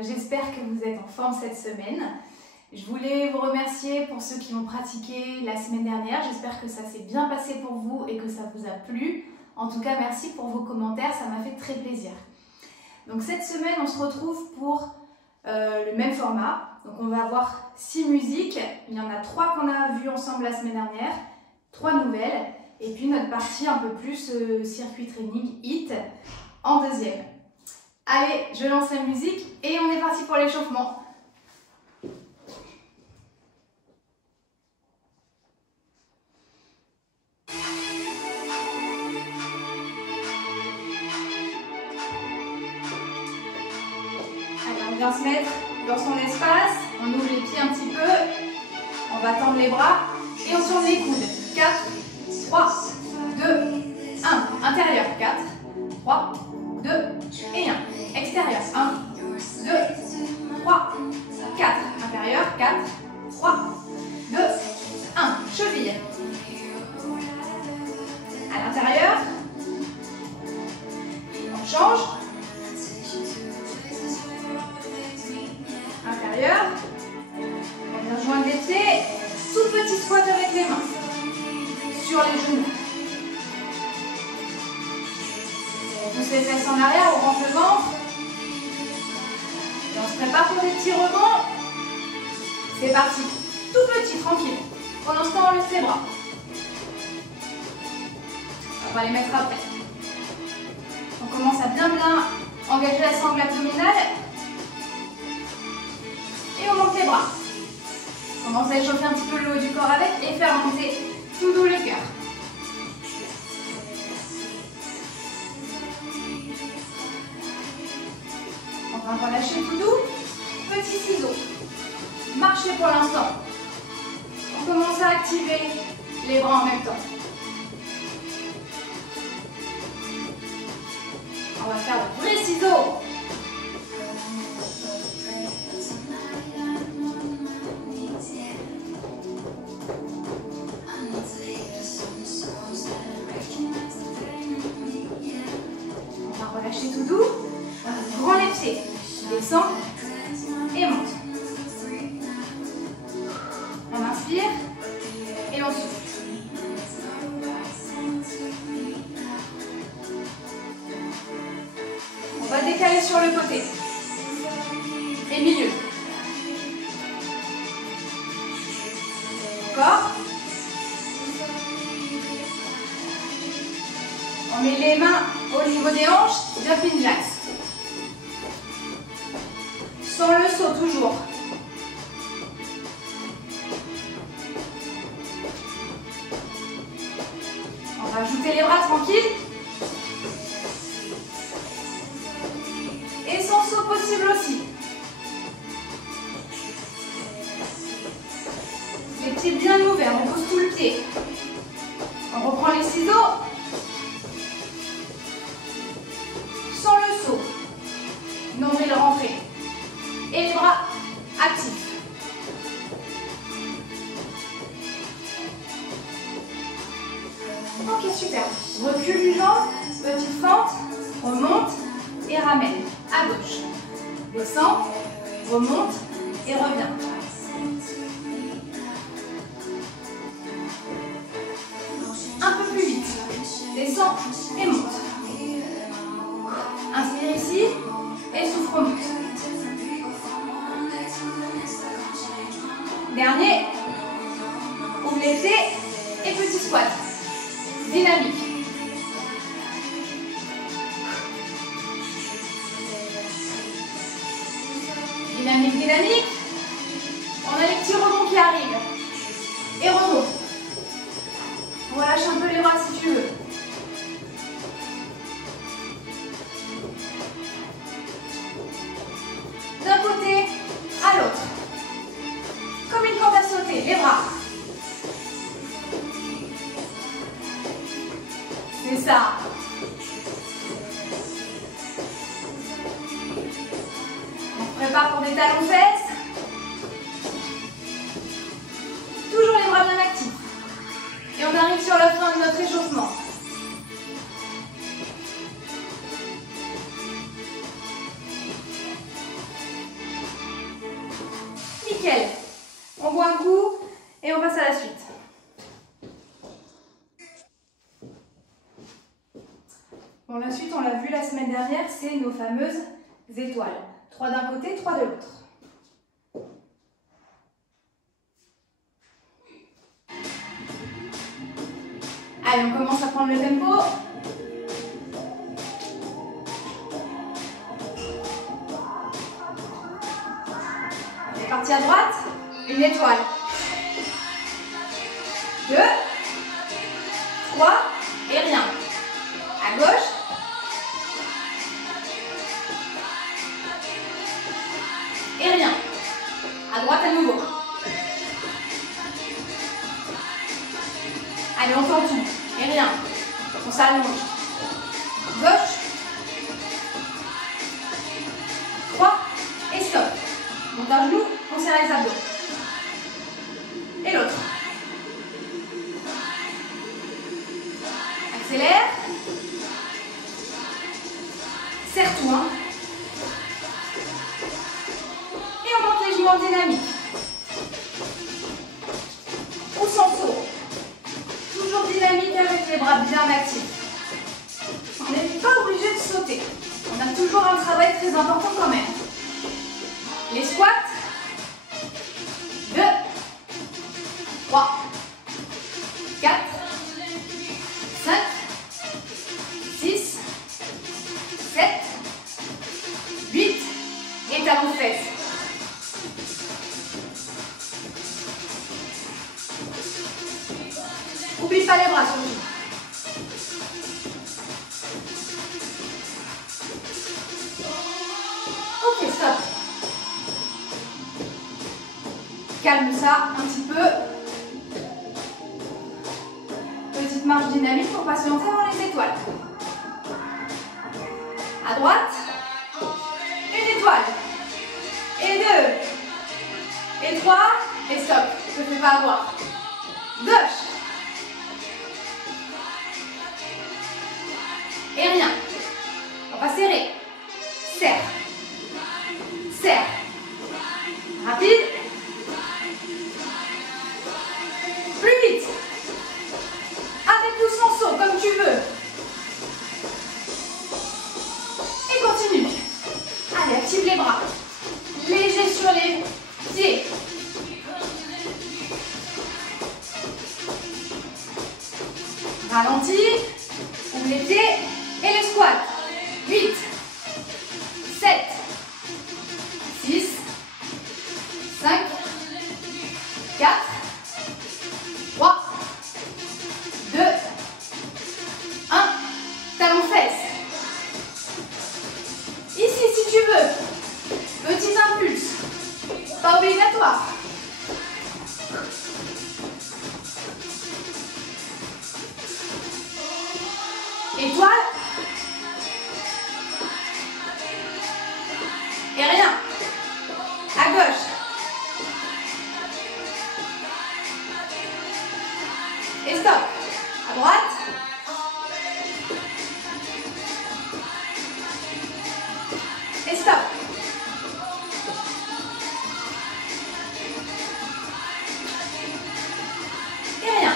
j'espère que vous êtes en forme cette semaine. Je voulais vous remercier pour ceux qui ont pratiqué la semaine dernière. J'espère que ça s'est bien passé pour vous et que ça vous a plu. En tout cas, merci pour vos commentaires, ça m'a fait très plaisir. Donc cette semaine, on se retrouve pour le même format. Donc on va avoir 6 musiques. Il y en a 3 qu'on a vues ensemble la semaine dernière, 3 nouvelles. Et puis notre partie un peu plus circuit training HIIT en deuxième. Allez, je lance la musique et on est parti pour l'échauffement. Allez, on vient se mettre dans son espace, on ouvre les pieds un petit peu, on va tendre les bras et on tourne les coudes. 4, 3, 2, 1. Intérieur, 4, 3, 2 et 1. Extérieur, 1, 2, 3, 4. Intérieur, 4, 3, 2, 1. Cheville. À l'intérieur, on change. Intérieur, on vient joindre les pieds. Tout petit squat avec les mains sur les genoux. On pousse les fesses en arrière, on rentre le ventre. Et on se prépare pour des petits rebonds. C'est parti. Tout petit, tranquille. Pendant ce temps, on lève les bras. On va les mettre après. On commence à bien engager la sangle abdominale. Et on monte les bras. On commence à échauffer un petit peu le haut du corps avec et faire monter tout doux le cœur. On va relâcher tout doux. Petit ciseau. Marchez pour l'instant. On commence à activer les bras en même temps. On va faire de vrais ciseaux. On va relâcher tout doux. On grand les pieds. Descend et monte. On inspire et on souffle. On va décaler sur le côté et milieu. Encore. On met les mains au niveau des hanches, jumping jacks. Sans le saut toujours. On va ajouter les bras tranquilles. Et sans saut possible aussi. Les pieds bien ouverts, on pousse tout le pied. On reprend les ciseaux. Sans le saut. Nombril rentré. Et les bras actifs. Ok, super. Recul du ventre, petite fente, remonte et ramène. À gauche. Descend, remonte et revient. Un peu plus vite. Descend et monte. Inspire ici et souffle, remonte. Dernier. Ouvre les pieds et petit squat. Dynamique. Dynamique, dynamique. On a les petits rebonds qui arrivent. Et rebond. On relâche un peu les bras si tu veux. D'un côté à l'autre. Comme une corde à sauter, les bras. C'est ça. On se prépare pour des talons fesses. Toujours les bras bien actifs. Et on arrive sur la fin de notre échauffement. Bon, la suite, on l'a vu la semaine dernière, c'est nos fameuses étoiles. 3 d'un côté, 3 de l'autre. Allez, on commence à prendre le tempo. On est parti à droite, une étoile. 2, 3 et rien. À gauche. Et rien. À droite à nouveau. Allez, on tente tout. Et rien. On s'allonge. Gauche. 3. Et stop. Monte un genou, on serre les abdos. Et l'autre. Accélère. Serre tout, hein. Et on monte les genoux en dynamique. Ou sans saut. Toujours dynamique avec les bras bien actifs. On n'est pas obligé de sauter. On a toujours un travail très important quand même. Les squats. 2, 3, 4, 5, 6, 7, 8 et talons fesses. N'oublie pas les bras surtout. Ok, stop. Calme ça un petit peu. Petite marche dynamique pour patienter avant les étoiles. À droite, une étoile. Et 2. Et 3. Et stop. Je ne fais pas avoir. Gauche. Et rien. On va serrer. Serre. Serre. Rapide. Plus vite. Avec ou sans saut, comme tu veux. Et continue. Allez, active les bras. Léger sur les pieds. Ralentis. Ouvre les pieds. Et le squat. 8, 7, 6, 5, 4, 3, 2, 1. Talons fesses. Ici, si tu veux. Petits impulses. Pas obligatoire. Étoile. Et rien. À gauche. Et stop. À droite. Et stop. Et rien.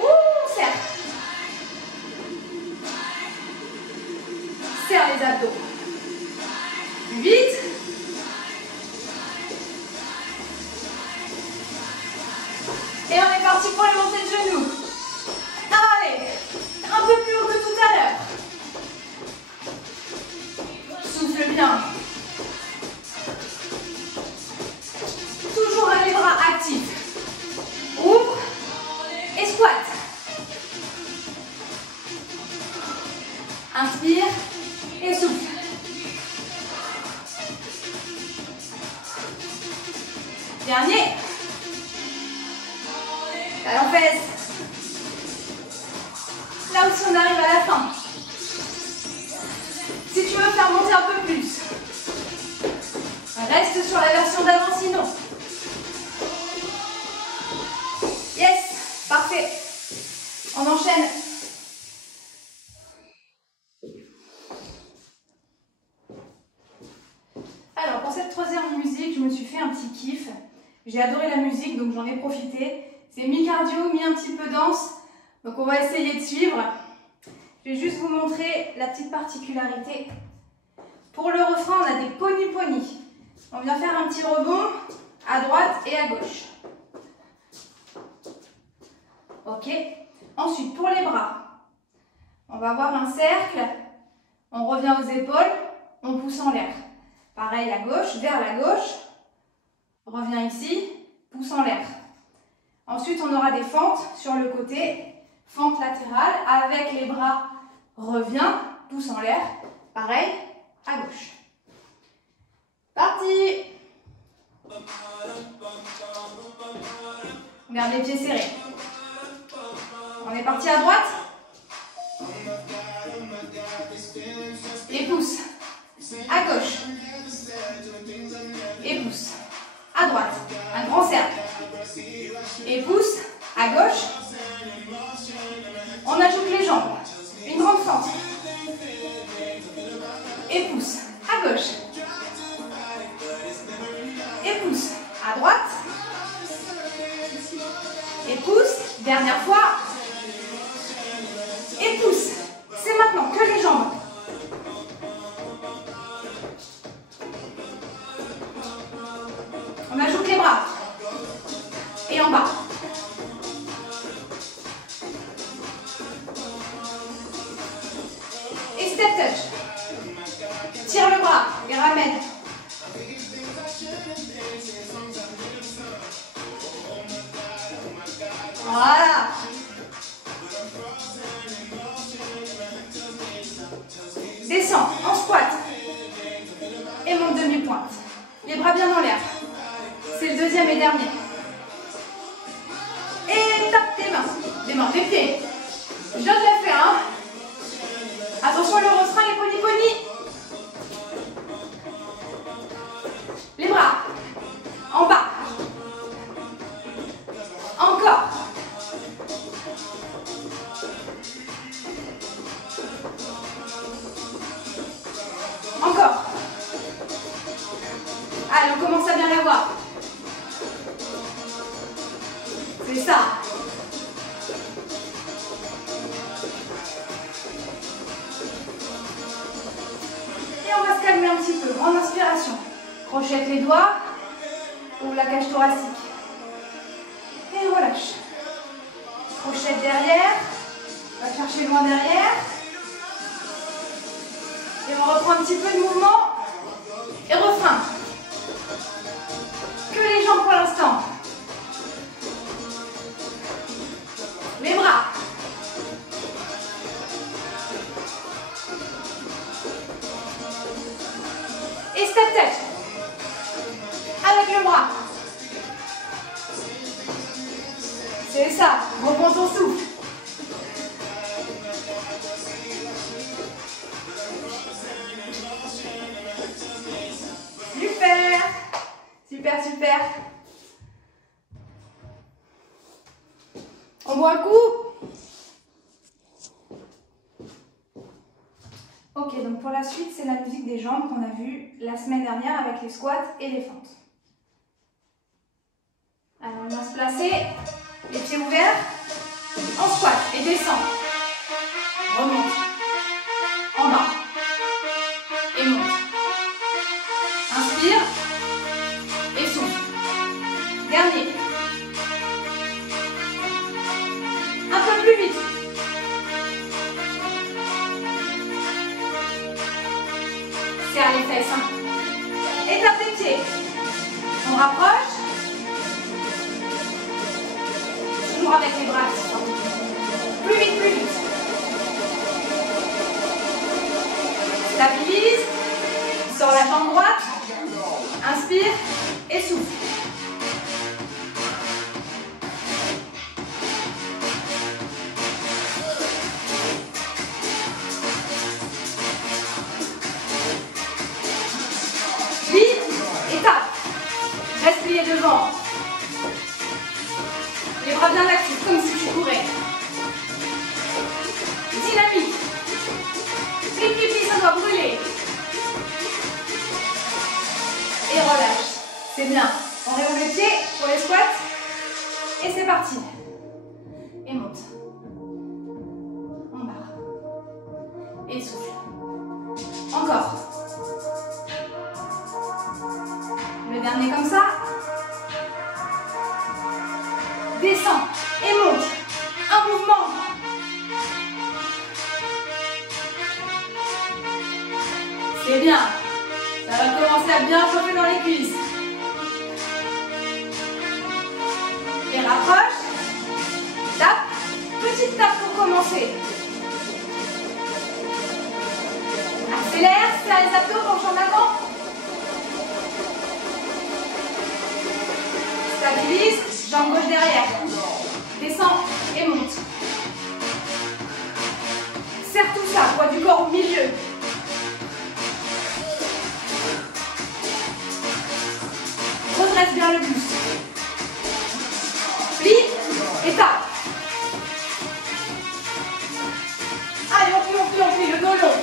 Ouh, serre. Serre les abdos. Vite. Et on est parti pour les montées de genoux. Allez, un peu plus haut que tout à l'heure. Souffle bien. Toujours les bras actifs. Ouvre et squat. Inspire et souffle. Dernier. Talons fesses. Là aussi on arrive à la fin. Si tu veux faire monter un peu plus, reste sur la version d'avant sinon. Yes, parfait. On enchaîne. Alors pour cette troisième musique, je me suis fait un petit kiff. J'ai adoré la musique, donc j'en ai profité. C'est mi-cardio, mi un petit peu danse. Donc on va essayer de suivre. Je vais juste vous montrer la petite particularité. Pour le refrain, on a des pony-pony. On vient faire un petit rebond à droite et à gauche. Ok. Ensuite, pour les bras, on va avoir un cercle. On revient aux épaules, on pousse en l'air. Pareil, la gauche, vers la gauche. Revient ici, pousse en l'air. Ensuite, on aura des fentes sur le côté, fente latérale, avec les bras, revient, pousse en l'air. Pareil, à gauche. Parti! On garde les pieds serrés. On est parti à droite. Et pousse. À gauche. Et pousse. À droite. Un grand cercle. Et pousse. À gauche. On ajoute les jambes. Une grande fente. Et pousse. À gauche. Et pousse. À droite. Et pousse. Dernière fois. Et pousse. C'est maintenant que les jambes. On ajoute les bras. Et en bas. Et step touch. Tire le bras et ramène. Voilà. Descends en squat. Et monte demi-pointe. Les bras bien en l'air. C'est le deuxième et dernier. Et tape tes mains, des pieds. Je viens de la faire, hein. Attention, le refrain, les pony-pony. Les bras. En bas. Encore. Encore. Allez, on commence à bien la voir. C'est ça. Et on va se calmer un petit peu. Grande inspiration. Crochette les doigts. Ouvre la cage thoracique. Et relâche. Crochette derrière. On va chercher loin derrière. Et on reprend un petit peu de mouvement. Et refrain. Que les jambes pour l'instant. Les bras. Et step touch. Avec le bras. C'est ça. Reprends ton souffle. Super. Super, super. On boit un coup. Ok, donc pour la suite, c'est la musique des jambes qu'on a vue la semaine dernière avec les squats et les fentes. Alors on va se placer, les pieds ouverts, en squat et descend. Remonte. En bas. Et monte. Inspire. Et souffle. Dernier. Un peu plus vite. Serre les fesses. Et tape les pieds. On rapproche. Toujours avec les bras. Plus vite, plus vite. Stabilise. Sors la jambe droite. Inspire. Et souffle. Reste plié devant. Les bras bien actifs, comme si tu courais. Dynamique. Pipi, ça doit brûler. Et relâche. C'est bien. On réouvre les pieds pour les squats. Et c'est parti. Et monte. En bas. et souffle. Encore. Le dernier comme ça. Descends et monte. Un mouvement. C'est bien. Ça va commencer à bien chauffer dans les cuisses. Et rapproche. Tape. Petite tape pour commencer. Accélère, serre les abdos, penche en avant. Stabilise, jambe gauche derrière. Descends et monte. Serre tout ça, poids du corps au milieu. Redresse bien le buste. Plie et tape. Allez, on plie, le dos long.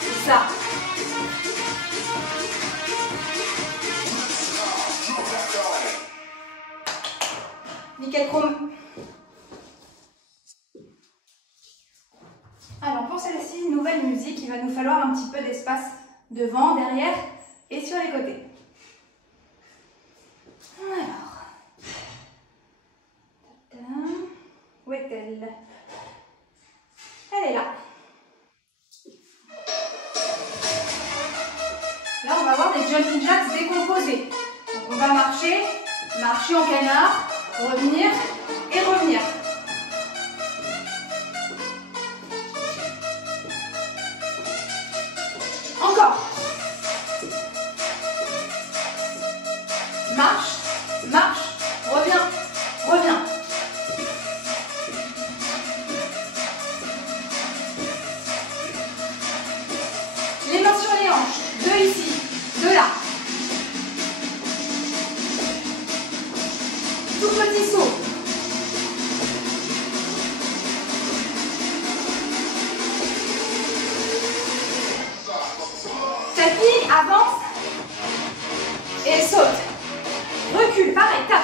C'est ça. Nickel chrome. Alors pour celle-ci, nouvelle musique, il va nous falloir un petit peu d'espace devant, derrière et sur les côtés. Alors. Où est-elle? Elle est là. Là, on va avoir des jumping jacks décomposés. Donc on va marcher en canard, revenir et revenir. Encore. Marche, marche, reviens, reviens. Les mains sur les hanches, deux ici, deux là. Tout petit saut. Tapis, avance et saute. Recule, pareil, tape.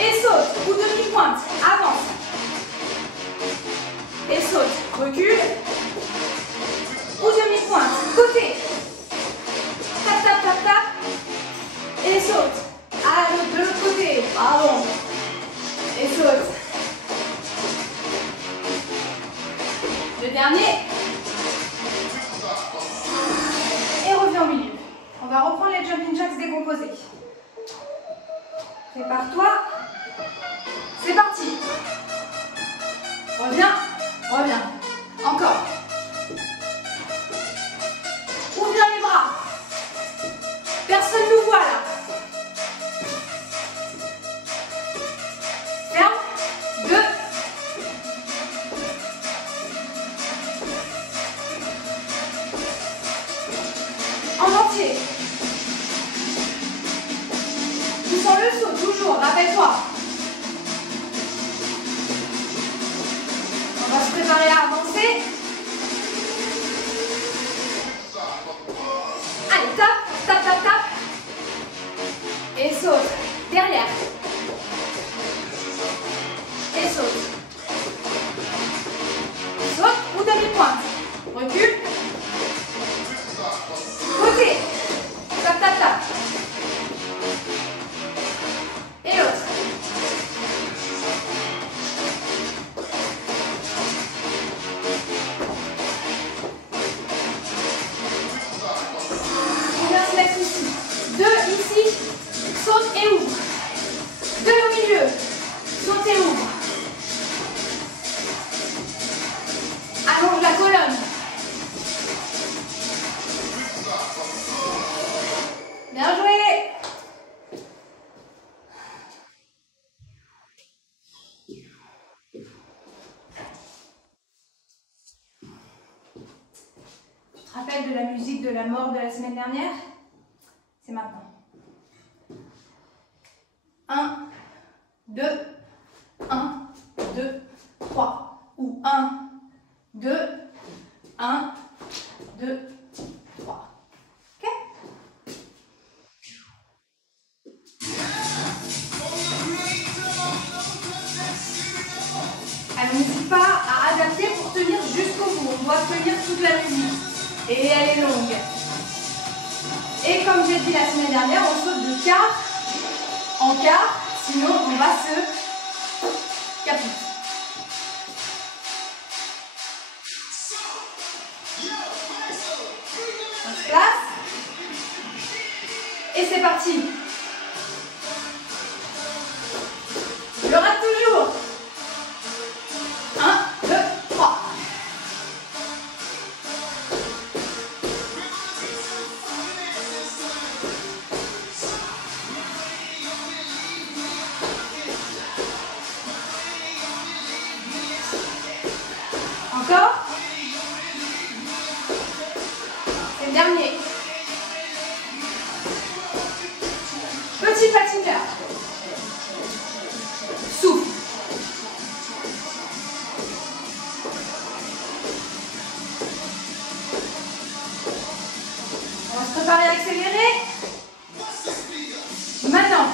Et saute, ou demi-pointe, avance. Et saute, recule. Ou demi-pointe, côté. Tape, tape, tape, tape. Et saute. À de l'autre côté, pardon. Et saute. Le dernier. Et reviens au milieu. On va reprendre les jumping jacks décomposés. Prépare-toi. C'est parti. Reviens, reviens. Encore. Ouvre bien les bras. Personne ne nous voit là. Ferme. 2. En entier. Tu sens le saut, toujours, rappelle-toi. On va se préparer à avancer. Allez, tape, tape, tape, tape. Et saute. Derrière. Et saute. Saute ou demi-pointe. Recule. Côté. Tape, tape, tape. Et l'autre. On vient se mettre ici. 2 ici. Saute et ouvre. 2 au milieu. Saute et ouvre. Allonge la colonne. Bien joué. Tu te rappelles de la musique de la mort de la semaine dernière? C'est maintenant. 1, 2, 1, 2, 3. Ou 1, 2, 1, 2, 3. Ok? On va tenir toute la musique. Et elle est longue. Et comme j'ai dit la semaine dernière, on saute de quart en quart, sinon on va se capoter. On se place. Et c'est parti. Je rate toujours. 1, 2, 3. Encore. C'est le dernier. Petit patineur. Souffle. On va se préparer à accélérer. Maintenant,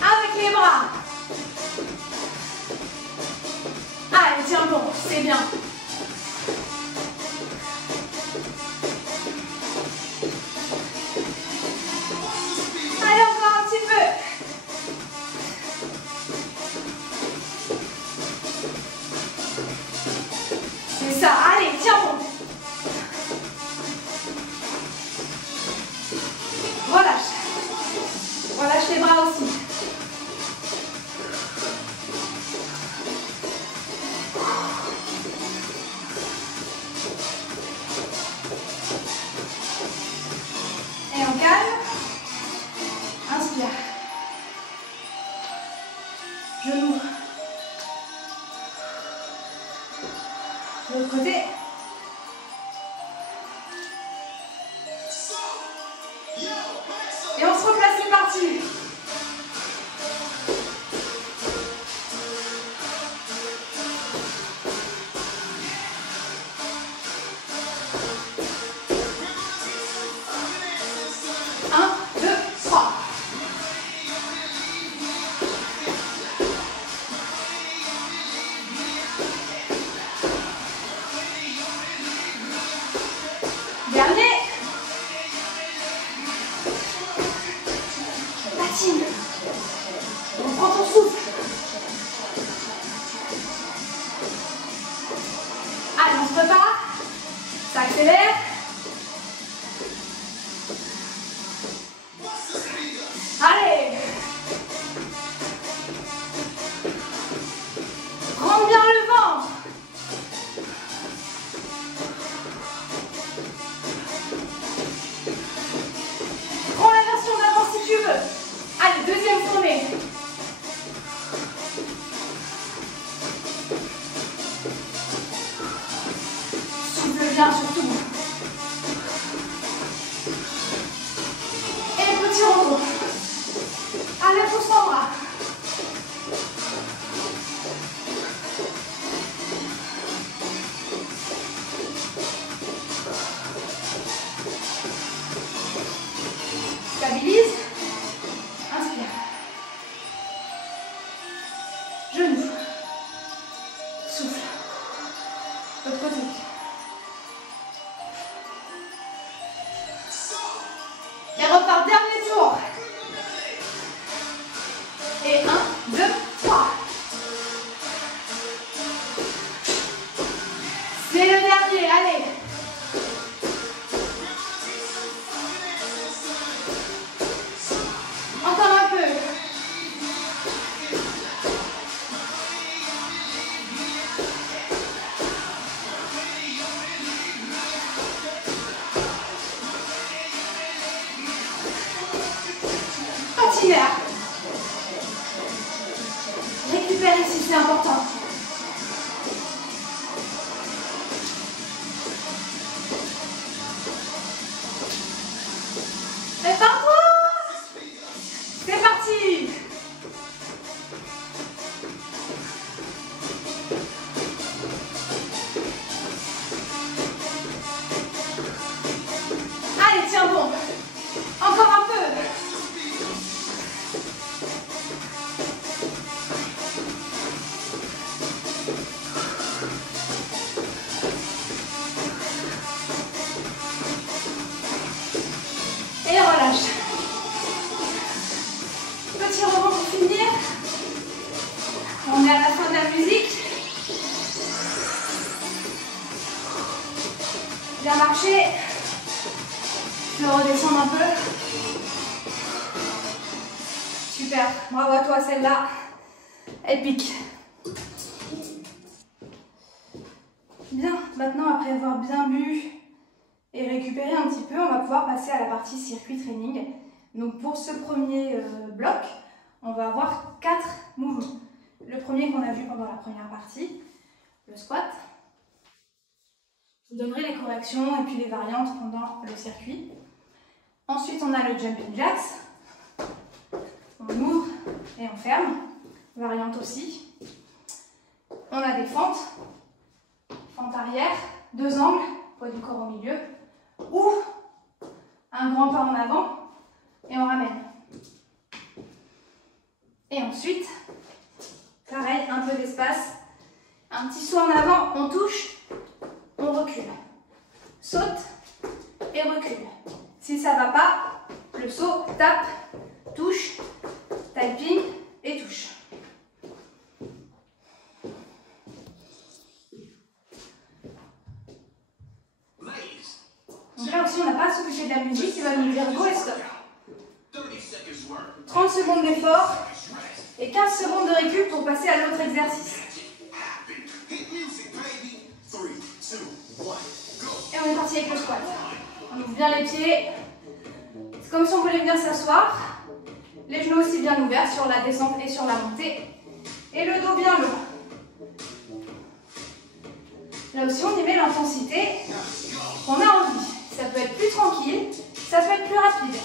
avec les bras. Allez, tiens bon, c'est bien. Allez, encore un petit peu. C'est ça, allez, tiens bon. Relâche. Relâche les bras aussi. Et on calme. Inspire. Genou. De l'autre côté. Et on se replace, c'est parti. Un, deux, trois. Dernier. Patine. On prend ton souffle. Allez, on se prépare. Ça accélère. Allez. Rends bien le ventre. Prends la version d'avant si tu veux. Allez, deuxième fournée. Souffle bien surtout. Et petit repos. Allez, pousse en bras. Stabilise. Inspire. Genou. Souffle. L'autre côté. Et repart, dernier tour. Et 1, 2, 3. C'est le dernier, allez. Encore un peu. Patineur. Récupère ici, c'est important. Prépare-toi. C'est parti. Allez, tiens bon. Encore un peu. On est à la fin de la musique. Bien marché. Je vais redescendre un peu. Super, bravo à toi celle-là. Elle pique. Bien, maintenant après avoir bien bu et récupéré un petit peu, on va pouvoir passer à la partie circuit training. Donc pour ce premier bloc, on va avoir 4 mouvements. Le premier qu'on a vu pendant la première partie, le squat. Je vous donnerai les corrections et puis les variantes pendant le circuit. Ensuite, on a le jumping jacks. On ouvre et on ferme. Variante aussi. On a des fentes. Fente arrière, 2 angles, poids du corps au milieu. Ou un grand pas en avant et on ramène. Et ensuite, pareil, un peu d'espace. Un petit saut en avant, on touche, on recule. Saute et recule. Si ça ne va pas, le saut, tape, touche, typing et touche. Donc là aussi, on n'a pas à s'occuper de la musique, il va nous dire go et stop. 30 secondes d'effort et 15 secondes de récup pour passer à l'autre exercice. Et on est parti avec le squat. On ouvre bien les pieds. C'est comme si on voulait venir s'asseoir. Les genoux aussi bien ouverts sur la descente et sur la montée. Et le dos bien lourd. Là aussi, on y met l'intensité qu'on a envie. Ça peut être plus tranquille, ça peut être plus rapide.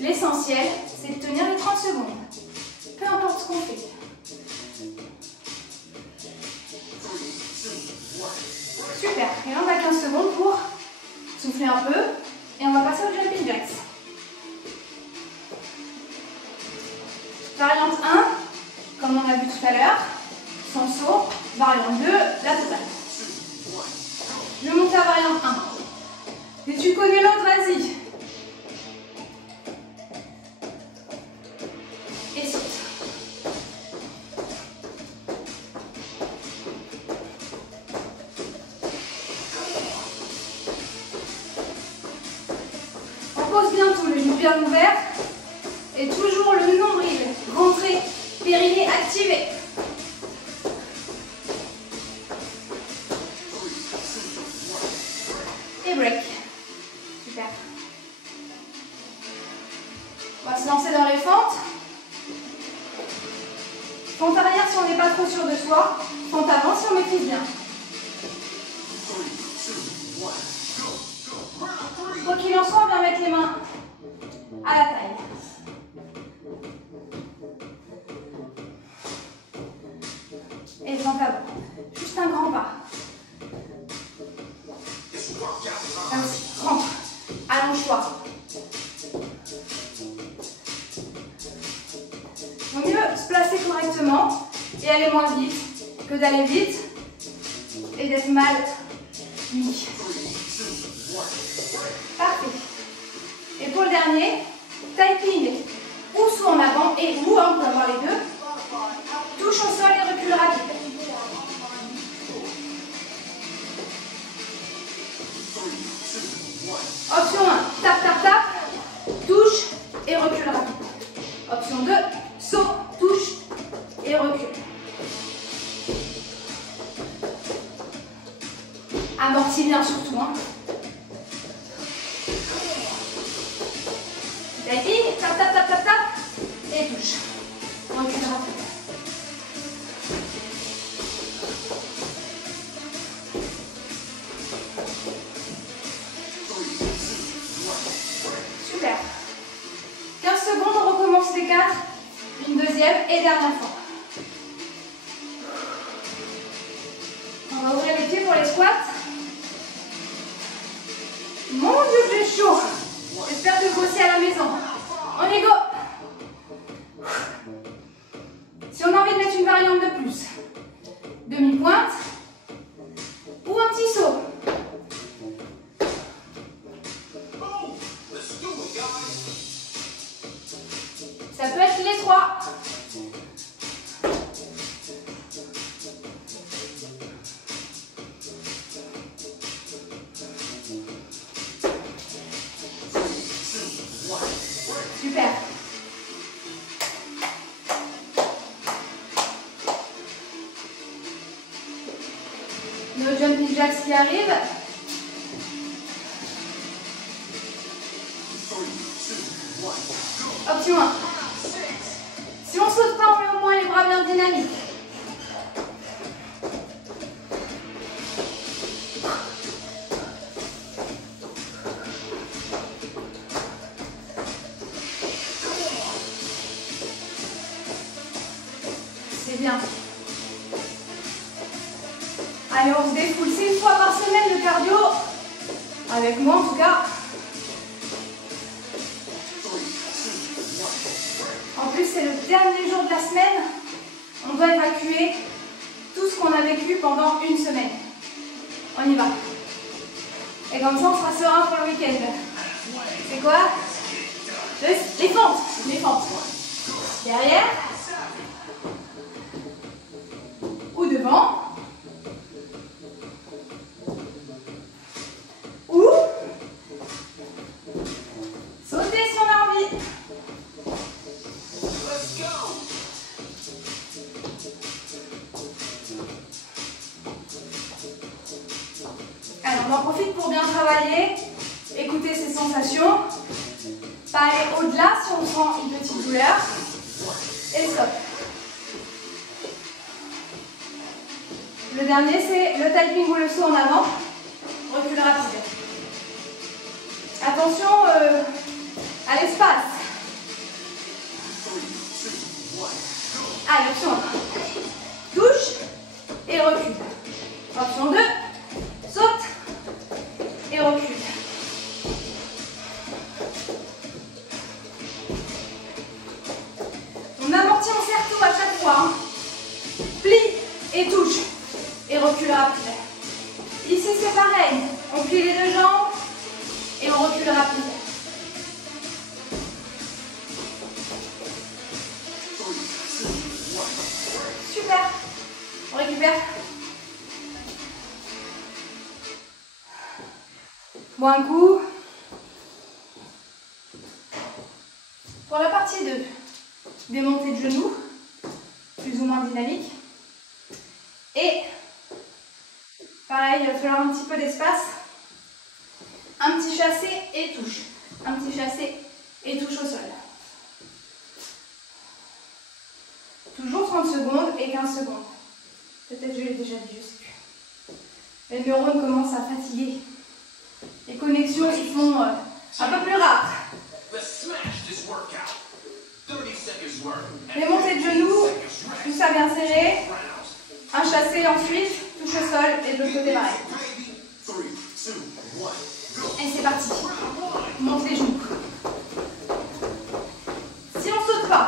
L'essentiel, c'est de tenir les 30 secondes. Peu importe ce qu'on fait. Super. Et là, on a 15 secondes pour souffler un peu. Et on va passer au jumping jacks. Variante 1, comme on a vu tout à l'heure, sans saut. Variante 2, la totale. Je monte la variante 1. Et tu connais l'autre, vas-y. Et saute. On pose bien tout, le genou bien ouvert. Et toujours le nombril rentré, périnée activé. Et break. Super. On va se lancer dans les fentes. Fente arrière si on n'est pas trop sûr de soi. Fente avant si on maîtrise bien. Quoi qu'il en soit, on vient mettre les mains à la taille. Et fente avant. Juste un grand pas. Là aussi, rentre. Allonge-toi. Vaut mieux se placer correctement et aller moins vite que d'aller vite et d'être mal mis. Parfait. Et pour le dernier, typing ou saut en avant et ou, on peut avoir les deux. Touche au sol et recul rapide. Option 1, tape, tape, tape, touche et recul rapide. Option 2, saut, touche et recul. Amortis bien surtout. Typing, tape, tape, tape, tape, tape et touche. Recul rapide. Super. 15 secondes, on recommence les 4. Une deuxième et dernière fois. On va ouvrir les pieds pour les squats. Mon Dieu, que j'ai chaud. J'espère que vous aussi à la maison. On y go. Si on a envie de mettre une variante de plus, demi-pointe ou un petit saut. Ça peut être les 3. Super. Nos jumping jacks qui arrivent. Option 1. Si on saute pas, on met au moins les bras bien dynamiques. C'est bien. Allez, on se défoule. C'est une fois par semaine le cardio. Avec moi en tout cas. En plus, c'est le dernier jour de la semaine. On doit évacuer tout ce qu'on a vécu pendant une semaine. On y va. Et comme ça, on sera serein pour le week-end. C'est quoi? Les fentes. Les fentes. Derrière. Ou devant. Ou sauter si on a envie. Alors on en profite pour bien travailler, écouter ses sensations, pas aller au-delà si on sent une petite douleur, et stop. Le dernier c'est le typing ou le saut en avant, recul rapide. Attention à l'espace. Allez, option 1. Touche et recule. Option 2. Saute et recule. On amortit, on serre tout à chaque fois. Hein. Plie et touche et recule rapide. Ici c'est pareil. On plie les deux jambes et on recule rapide. Super. On récupère. Bon, un coup. Pour la partie 2, des montées de genoux, plus ou moins dynamiques. Et pareil, il va falloir un petit peu d'espace. Un petit chassé et touche. Un petit chassé et touche au sol. Toujours 30 secondes et 15 secondes. Peut-être je l'ai déjà dit, je sais plus. Les neurones commencent à fatiguer. Les connexions se font un peu plus rares. Les montées de genoux, tout ça bien serré. Un chassé ensuite, touche au sol et de l'autre côté pareil. Et c'est parti. Monte les genoux. Si on ne saute pas,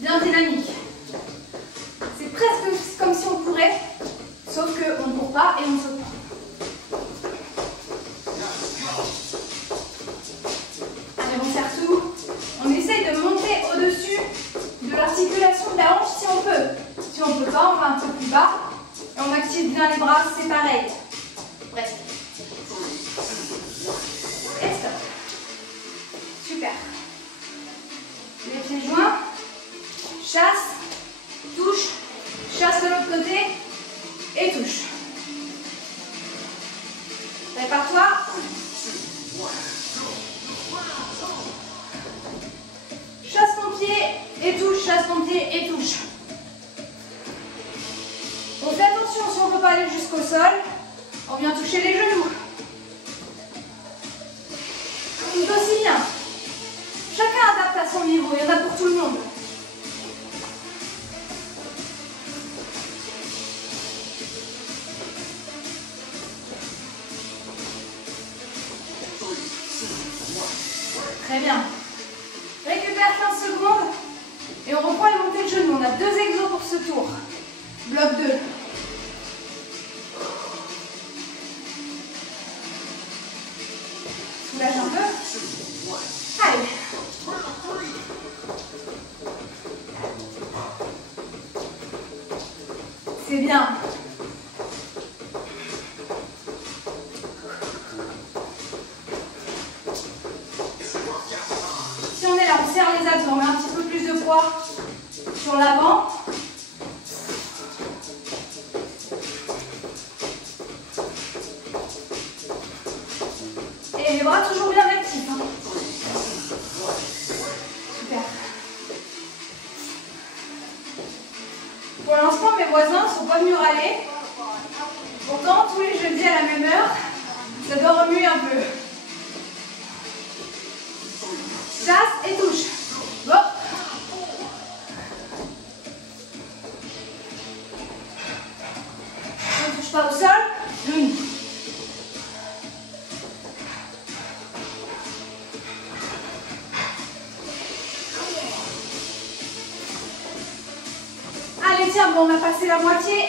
bien dynamique. C'est presque comme si on courait, sauf qu'on ne court pas et on ne saute pas. Allez, on serre tout. On essaye de monter au-dessus de l'articulation de la hanche si on peut. Si on ne peut pas, on va un peu plus bas. Et on active bien les bras, c'est pareil. Bref. Et stop. Super. Les pieds joints. Chasse. Touche. Chasse de l'autre côté. Et touche. Prépare-toi. Chasse ton pied et touche, chasse ton pied et touche. On fait attention, si on ne peut pas aller jusqu'au sol, on vient toucher les genoux. Tout aussi bien. Chacun adapte à son niveau, il y en a pour tout le monde. Très bien. Récupère 15 secondes et on reprend les montées de genoux. On a 2 exos pour ce tour. Bloc 2. Soulage un peu. Allez. C'est bien. Si on est là, on serre les abdos, on met un petit peu plus de poids sur l'avant. Et les bras toujours bien actifs. Hein. Super. Pour l'instant, mes voisins ne sont pas venus râler. Pourtant, tous les jeudis à la même heure, ça doit remuer un peu. Chasse et touche. Bon. On ne touche pas au sol. Genou. Allez, tiens, bon, on a passé la moitié.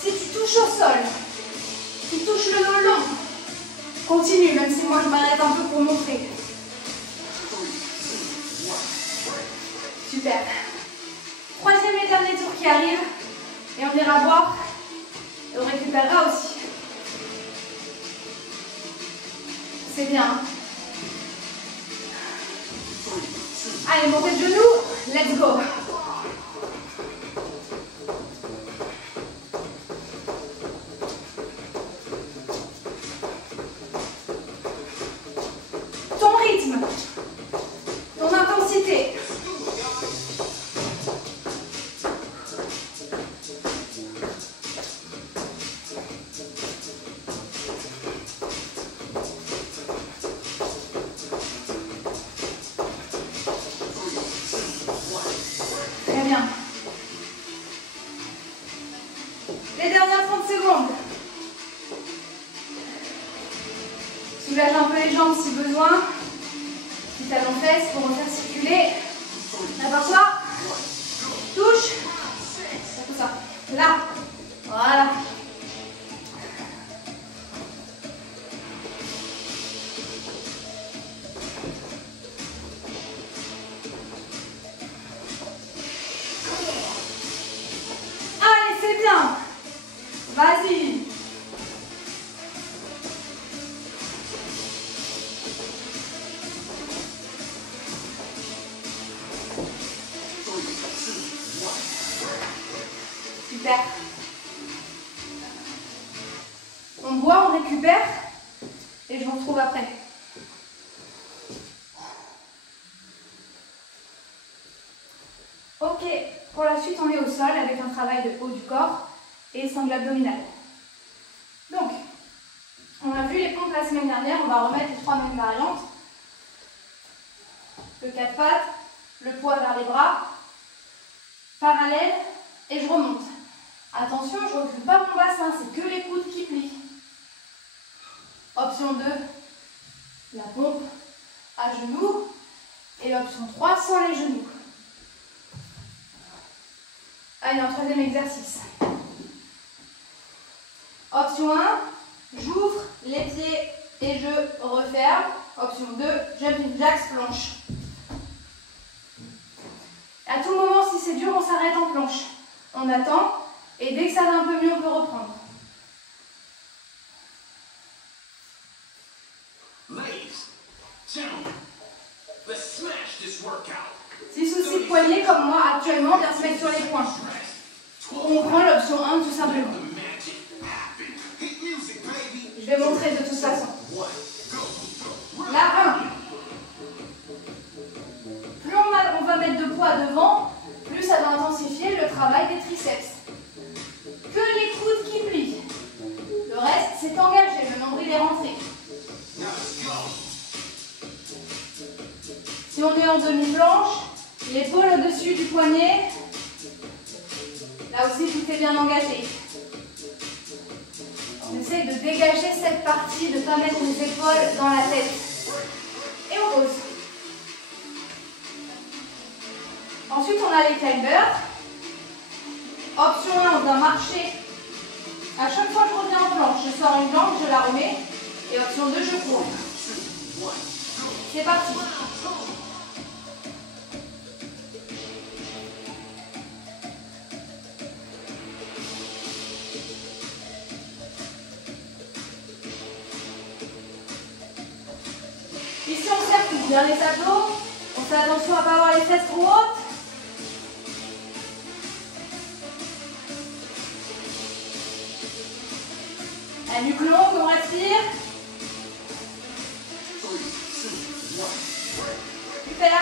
Si tu touches au sol, tu touches le dos long, continue, même si moi je m'arrête un peu pour montrer. Super. Troisième et dernier tour qui arrive. Et on ira boire. Et on récupérera aussi. C'est bien. Allez, montez de genoux. Let's go. Ton rythme. Ton intensité. Très bien. Les dernières 30 secondes. Soulage un peu les jambes si besoin. Petit talon-fesse pour refaire circuler. Aperçois. Touche. Comme ça. Là. Voilà. Allez, c'est bien. Vas-y. Super. On boit, on récupère et je vous retrouve après. Ok, pour la suite on est au sol avec un travail de haut du corps et sangle abdominale. Donc, on a vu les pompes la semaine dernière, on va remettre les trois mêmes variantes. Le 4 pattes, le poids vers les bras, parallèle et je remonte. Attention, je ne recule pas mon bassin, c'est que les coudes qui plient. Option 2, la pompe à genoux. Et l'option 3, sans les genoux. Allez, un troisième exercice. Option 1, j'ouvre les pieds et je referme. Option 2, jumping jacks, planche. À tout moment, si c'est dur, on s'arrête en planche. On attend et dès que ça va un peu mieux, on peut reprendre. Si souci de poignet comme moi actuellement, bien se mettre sur les poings. On prend l'option 1 tout simplement. Je vais montrer de toute façon. La 1. Plus on va mettre de poids devant, plus ça va intensifier le travail des triceps. Que les coudes qui plient. Le reste, c'est engagé, le nombril est rentré. Si on est en demi-planche, l'épaule au-dessus du poignet, là aussi tout est bien engagé. On essaie de dégager cette partie, de ne pas mettre les épaules dans la tête. Et on pose. Ensuite, on a les climbers. Option 1, on doit marcher. À chaque fois que je reviens en planche, je sors une jambe, je la remets. Et option 2, je cours. C'est parti. bien les abdos. On fait attention à ne pas avoir les fesses trop hautes. La nuque longue, on respire. Super.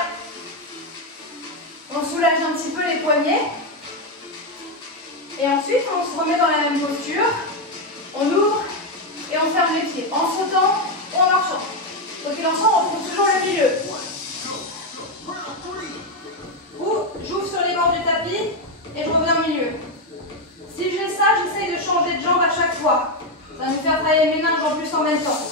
On soulage un petit peu les poignets. Et ensuite, on se remet dans la même posture. On ouvre et on ferme les pieds. En sautant ou en marchant. Quoi qu'il en soit, on retrouve toujours le milieu. Ou j'ouvre sur les bords du tapis et je reviens au milieu. Si j'ai ça, j'essaye de changer de jambe à chaque fois. Ça va nous faire travailler les méninges en plus en même temps.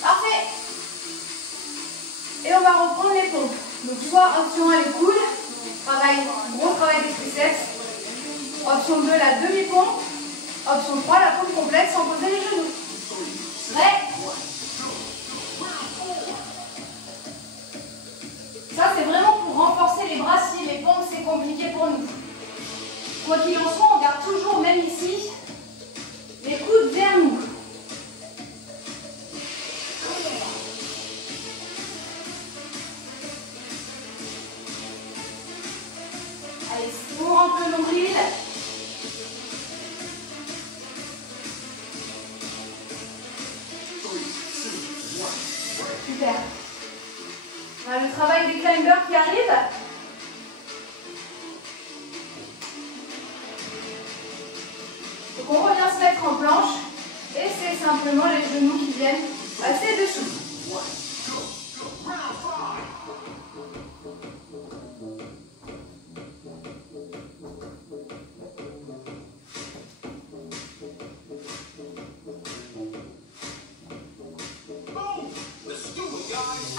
Parfait. Et on va reprendre les pompes. Donc soit option 1 les coudes, pareil, gros travail des triceps. Option 2 la demi-pompe. Option 3 la pompe complète sans poser les genoux. Prêt? Ça c'est vraiment pour renforcer les bras. Si les pompes c'est compliqué pour nous. Quoi qu'il en soit, on garde toujours, même ici, les coudes vers nous. Allez, ouvre un peu le nombril. Super. On a le travail des climbers qui arrive. Donc on revient se mettre en planche et c'est simplement les genoux qui viennent passer dessous.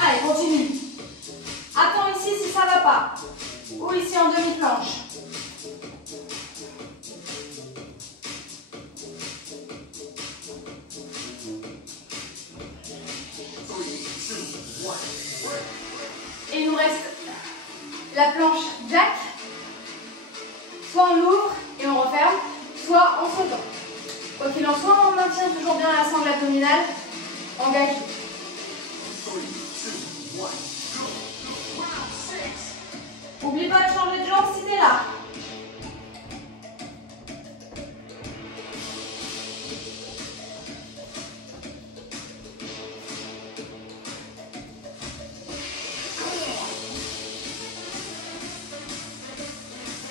Allez, continue. Attends ici si ça ne va pas. Ou ici en demi-planche. Et il nous reste la planche jack. Soit on l'ouvre et on referme, soit en sautant. Quoi qu'il en soit, on maintient toujours bien la sangle abdominale engagée. N'oublie pas de changer de jambe si tu es là.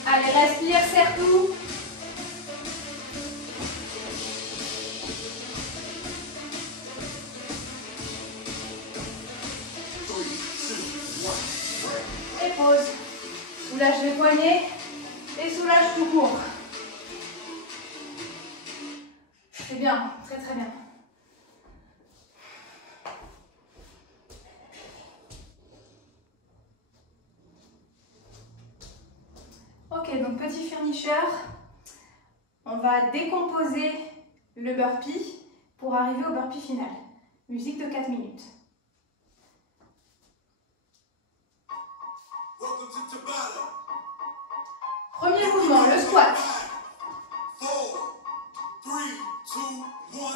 Allez, respire, serre tout. Et pause. Soulage les poignets et soulage tout court. C'est bien, très très bien. Ok, donc petit finisher. On va décomposer le burpee pour arriver au burpee final. Musique de 4 minutes. Premier mouvement, le squat.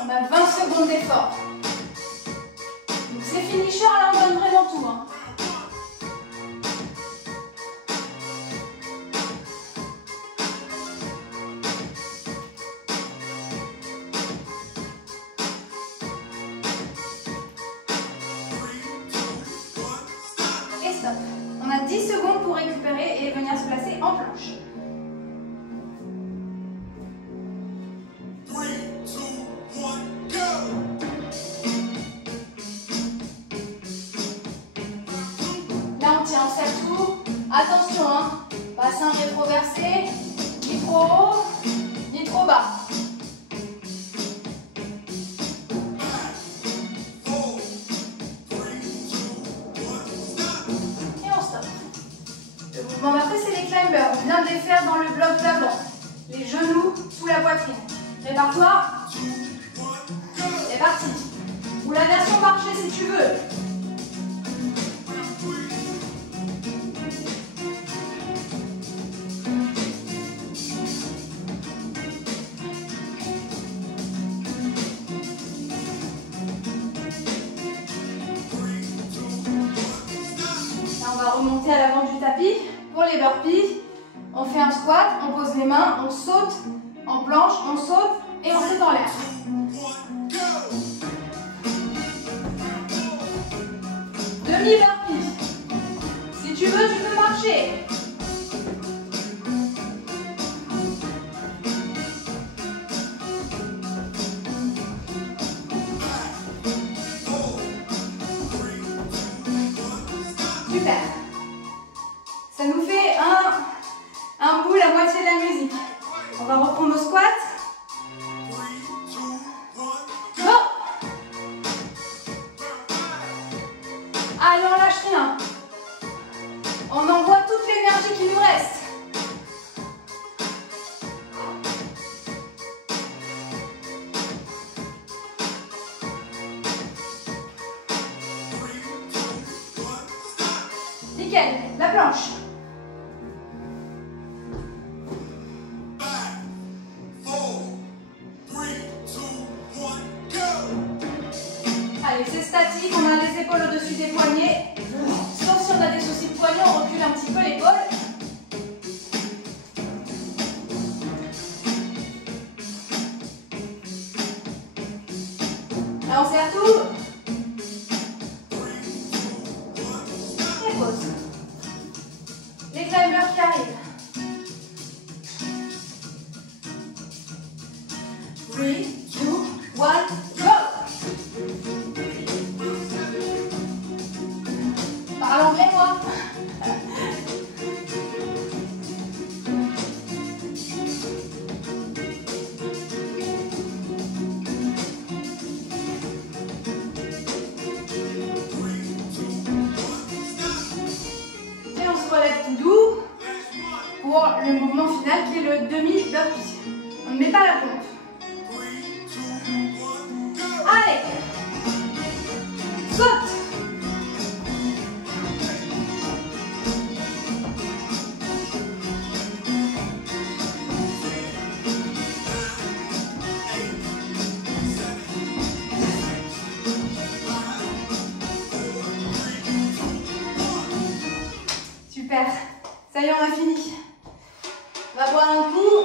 On a 20 secondes d'effort. Donc c'est finisher, là on donne vraiment tout. Hein. Et stop. On a 10 secondes pour récupérer et venir se placer en planche. Attention, hein. Bassin rétroversé, ni trop haut, ni trop bas. Et on stoppe. Le mouvement d'après, c'est les climbers. On vient de les faire dans le bloc d'avant. Les genoux sous la poitrine. Prépare-toi. la version marché si tu veux. Là, on va remonter à l'avant du tapis. Pour les burpees, on fait un squat, on pose les mains, on saute en planche, on saute et on saute en l'air. Demi-burpee. Si tu veux, tu peux marcher. Super. Ça nous fait un bout, la moitié de la musique. On va reprendre nos squats. Oh. Allez, on lâche rien. On envoie toute l'énergie qui nous reste. Nickel, la planche. Allez, c'est statique, on a les épaules au-dessus des poignets. Sauf si on a des soucis de poignet, on recule un petit peu l'épaule. Là, on serre tout. Et pause. Les climbers qui arrivent. 3, 2, 1, go! Parle anglais, moi. Et on se relève tout doux pour le mouvement final qui est le demi-burpee. On ne met pas la pompe. Allez, saute. Super, ça y est, on a fini. On va boire un coup.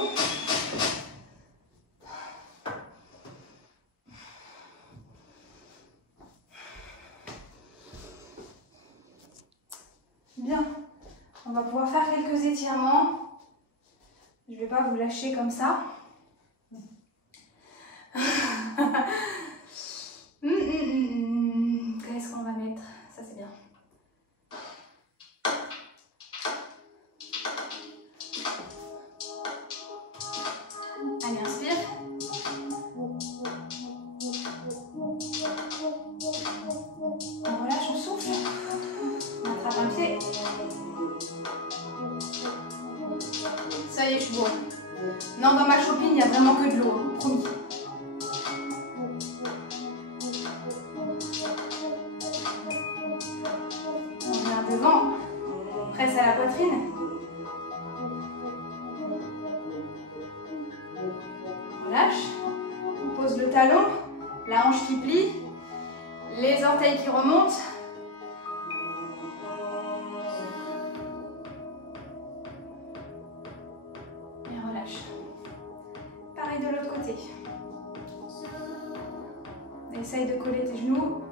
Bien, on va pouvoir faire quelques étirements. Je ne vais pas vous lâcher comme ça. Qu'est-ce qu'on va mettre? Ça, c'est bien. Allez, inspire. On relâche, on souffle. On attrape un pied. Ça y est, je suis bourrée. Non, dans ma chopine, il n'y a vraiment que de l'eau, hein, promis. On regarde devant. Presse à la poitrine. Relâche. On pose le talon, la hanche qui plie, les orteils qui remontent. Et relâche. Pareil de l'autre côté. Essaye de coller tes genoux.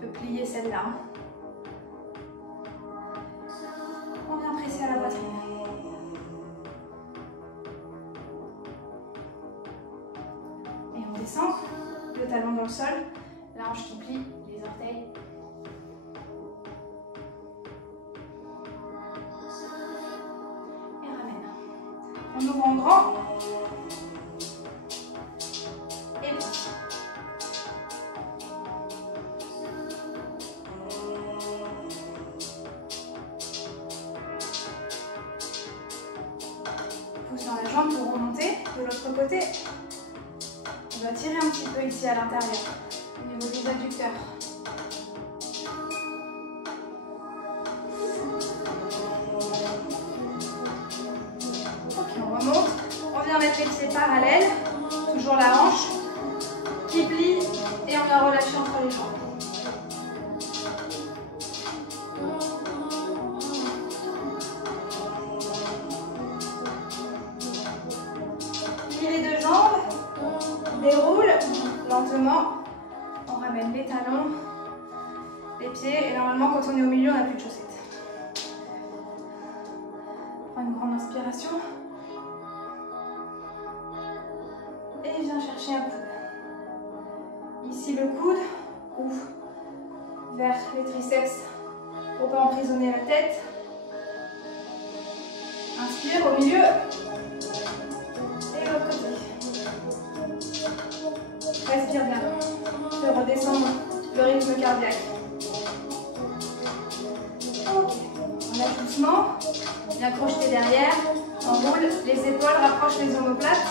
Tu peux plier celle-là. On vient presser à la poitrine. Et on descend, le talon dans le sol, la hanche qui plie, les orteils. Et ramène. On ouvre en grand. Et plie. Pousse dans la jambe pour remonter de l'autre côté. On va tirer un petit peu ici à l'intérieur. relâche les pieds parallèles, toujours la hanche qui plie et on a relâché entre les jambes. Plie les deux jambes, déroule lentement, on ramène les talons, les pieds et normalement quand on est au milieu on n'a plus de chaussettes. Prends une grande inspiration. Et viens chercher un coude. Ici le coude, ouvre vers les triceps pour ne pas emprisonner la tête. Inspire au milieu. Et l'autre côté. Respire bien. Fais redescendre le rythme cardiaque. Ok. On lâche doucement. Bien crocheter derrière. On roule les épaules, rapproche les omoplates.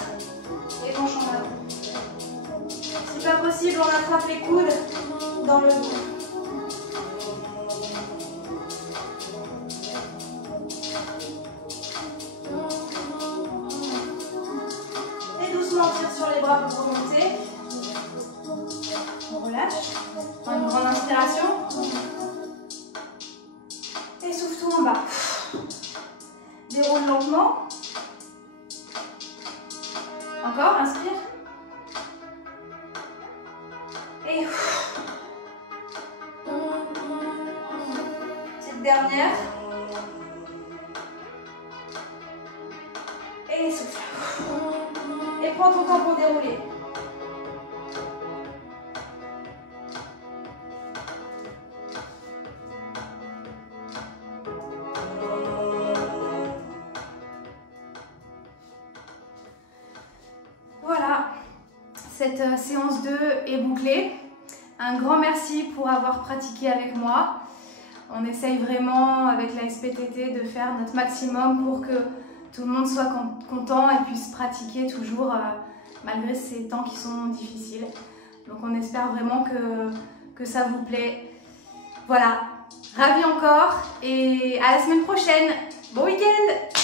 Et penche en avant. Si pas possible, on attrape les coudes dans le dos. Et doucement, on tire sur les bras pour remonter. On relâche. Prends une grande inspiration. Et souffle tout en bas. Déroule lentement. Encore, inspire. Et petite dernière. Et souffle. Et prends ton temps pour dérouler. Voilà, cette séance 2 est bouclée. Un grand merci pour avoir pratiqué avec moi. On essaye vraiment avec la SPTT de faire notre maximum pour que tout le monde soit content et puisse pratiquer toujours malgré ces temps qui sont difficiles. Donc on espère vraiment que ça vous plaît. Voilà, ravie encore et à la semaine prochaine. Bon week-end!